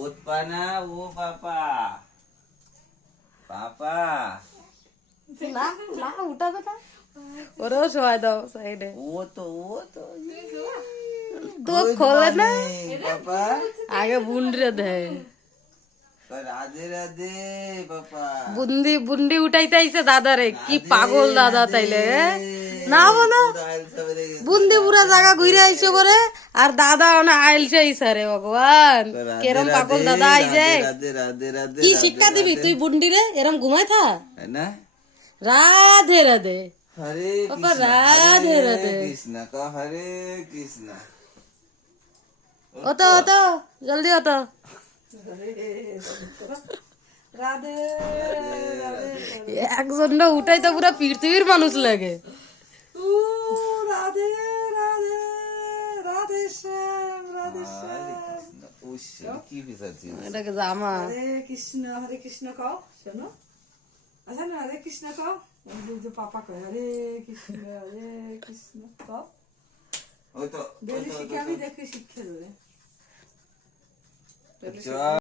উঠ পানা ও পাপা পাপা না না উঠাবে না, ওরেও শোয়াই দাও সাইডে। ও তো তো খোলে না, পাপা আগে বুন্ডে দেয়। রাধে রাধে পাপা বুন্দি বুন্দি উঠাইতে আইছে দাদারে, কি পাগল দাদা তাইলে না বলো। বুন্দি পুরা জায়গা ঘুরে আইছে পরে, আর দাদা ওনা আইলছে ইসারে, ভগবান কেরম পাগল দাদা আইছে। রাধে রাধে রাধে কি শিক্ষা দিবি তুই বুন্ডি রে, এরম ঘুমাই থা। না রাধে রাধে হরে পাপা, কৃষ্ণ রাধে হরে রাধে। কৃষ্ণ কা হরে কৃষ্ণ ওতো ওতো জলদি ওতো। একজন না উঠাই তো পুরা পৃথিবীর মানুষ লাগে। কি বিচারছি এটাকে জামা। হরে কৃষ্ণ কও, শোনো আচ্ছা না, হরে কৃষ্ণ কও, যে পাপা কয় হরে কৃষ্ণ কও। ওই তো বেশি শিখে আমি দেখে শিখে দেবে। চল